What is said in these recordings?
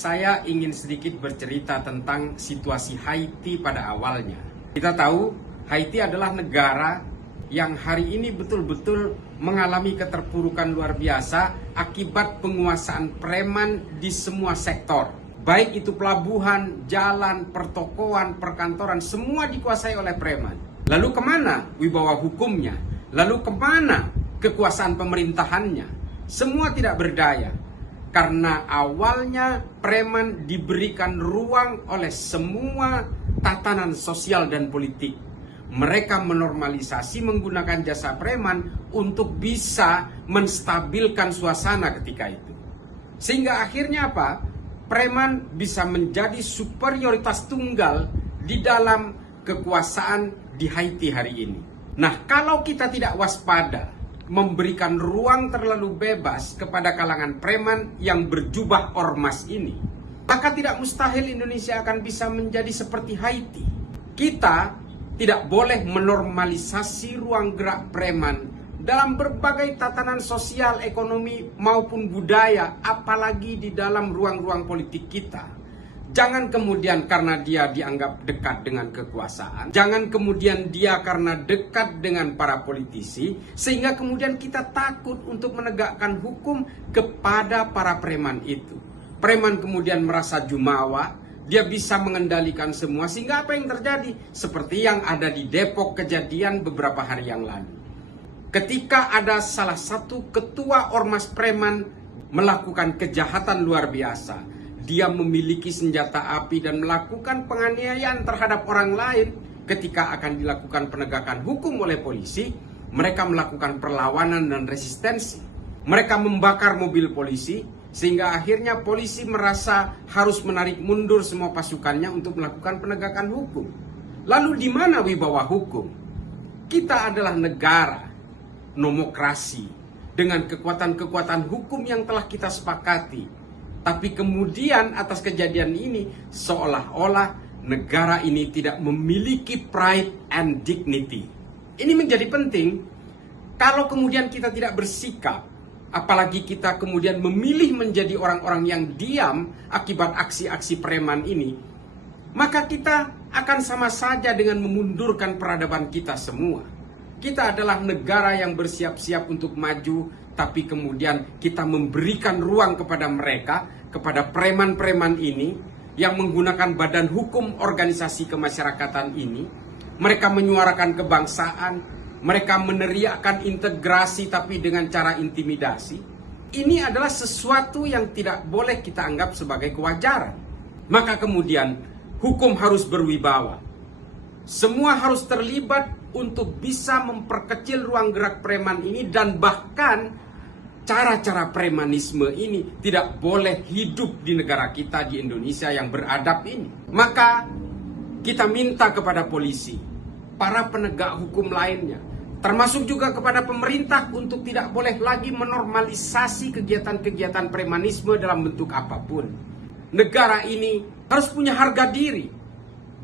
saya ingin sedikit bercerita tentang situasi Haiti pada awalnya. Kita tahu Haiti adalah negara yang hari ini betul-betul mengalami keterpurukan luar biasa akibat penguasaan preman di semua sektor. Baik itu pelabuhan, jalan, pertokoan, perkantoran, semua dikuasai oleh preman. Lalu kemana wibawa hukumnya? Lalu kemana kekuasaan pemerintahannya? Semua tidak berdaya. Karena awalnya preman diberikan ruang oleh semua tatanan sosial dan politik. Mereka menormalisasi menggunakan jasa preman untuk bisa menstabilkan suasana ketika itu. Sehingga akhirnya apa? Preman bisa menjadi superioritas tunggal di dalam kekuasaan di Haiti hari ini. Nah, kalau kita tidak waspada, memberikan ruang terlalu bebas kepada kalangan preman yang berjubah ormas ini, maka tidak mustahil Indonesia akan bisa menjadi seperti Haiti. Kita tidak boleh menormalisasi ruang gerak preman dalam berbagai tatanan sosial, ekonomi maupun budaya, apalagi di dalam ruang-ruang politik kita. Jangan kemudian karena dia dianggap dekat dengan kekuasaan, jangan kemudian dia karena dekat dengan para politisi, sehingga kemudian kita takut untuk menegakkan hukum kepada para preman itu. Preman kemudian merasa jumawa, dia bisa mengendalikan semua, sehingga apa yang terjadi? Seperti yang ada di Depok kejadian beberapa hari yang lalu. Ketika ada salah satu ketua ormas preman melakukan kejahatan luar biasa, dia memiliki senjata api dan melakukan penganiayaan terhadap orang lain. Ketika akan dilakukan penegakan hukum oleh polisi, mereka melakukan perlawanan dan resistensi. Mereka membakar mobil polisi, sehingga akhirnya polisi merasa harus menarik mundur semua pasukannya untuk melakukan penegakan hukum. Lalu di mana wibawa hukum? Kita adalah negara demokrasi dengan kekuatan-kekuatan hukum yang telah kita sepakati. Tapi kemudian atas kejadian ini seolah-olah negara ini tidak memiliki pride and dignity. Ini menjadi penting. Kalau kemudian kita tidak bersikap, apalagi kita kemudian memilih menjadi orang-orang yang diam akibat aksi-aksi preman ini, maka kita akan sama saja dengan memundurkan peradaban kita semua. Kita adalah negara yang bersiap-siap untuk maju, tapi kemudian kita memberikan ruang kepada mereka, kepada preman-preman ini yang menggunakan badan hukum organisasi kemasyarakatan ini. Mereka menyuarakan kebangsaan, mereka meneriakkan integrasi tapi dengan cara intimidasi. Ini adalah sesuatu yang tidak boleh kita anggap sebagai kewajaran. Maka kemudian hukum harus berwibawa. Semua harus terlibat untuk bisa memperkecil ruang gerak preman ini, dan bahkan cara-cara premanisme ini tidak boleh hidup di negara kita, di Indonesia yang beradab ini. Maka kita minta kepada polisi, para penegak hukum lainnya, termasuk juga kepada pemerintah untuk tidak boleh lagi menormalisasi kegiatan-kegiatan premanisme dalam bentuk apapun. Negara ini harus punya harga diri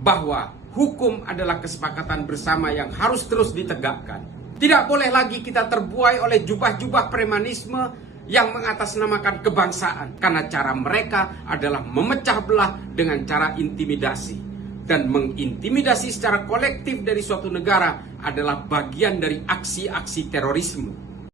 bahwa hukum adalah kesepakatan bersama yang harus terus ditegakkan. Tidak boleh lagi kita terbuai oleh jubah-jubah premanisme yang mengatasnamakan kebangsaan. Karena cara mereka adalah memecah belah dengan cara intimidasi. Dan mengintimidasi secara kolektif dari suatu negara adalah bagian dari aksi-aksi terorisme.